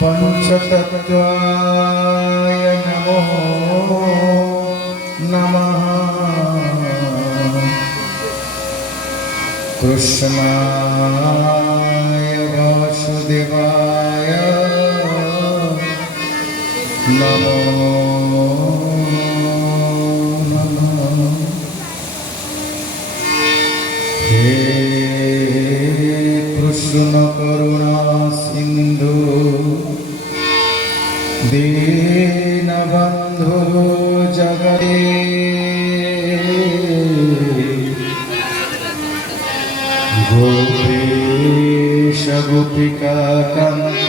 पंचतत्वाय नमो नमः। कृष्णाय वासुदेवाय नमो नमः। हे कृष्ण करुणा सिंधु दीनबंधु जगते गोपीश गोपिका कांत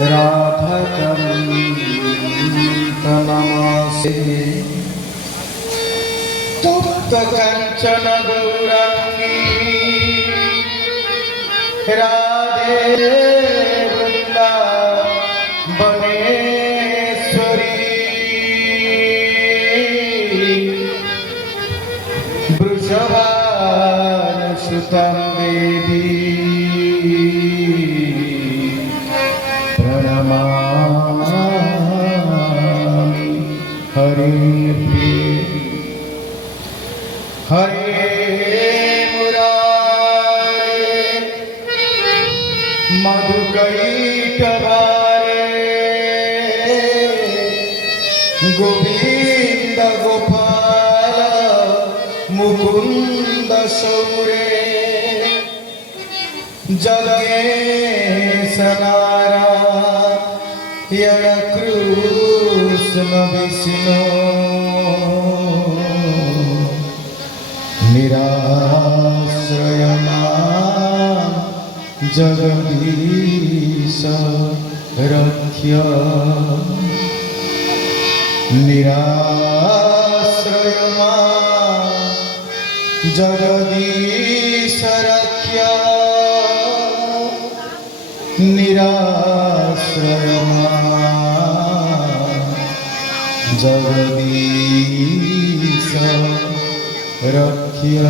राधाकांत नमस्ते। तप्त कांचन गौरांगी राधे वृंदावनेश्वरी वृषभानुसुतं देवी प्रणमामि हरिप्रिये। हरे मुरारे मधुकैटभारे गोविंद गोपाल मुकुंद सौरे जगेश नारायण कृष्ण विष्णु निराश्रय जगदीश रक्ष्य। निराश्रय जगदीश रक्ष्य। निराश्रय जगदीश रक्ष्य।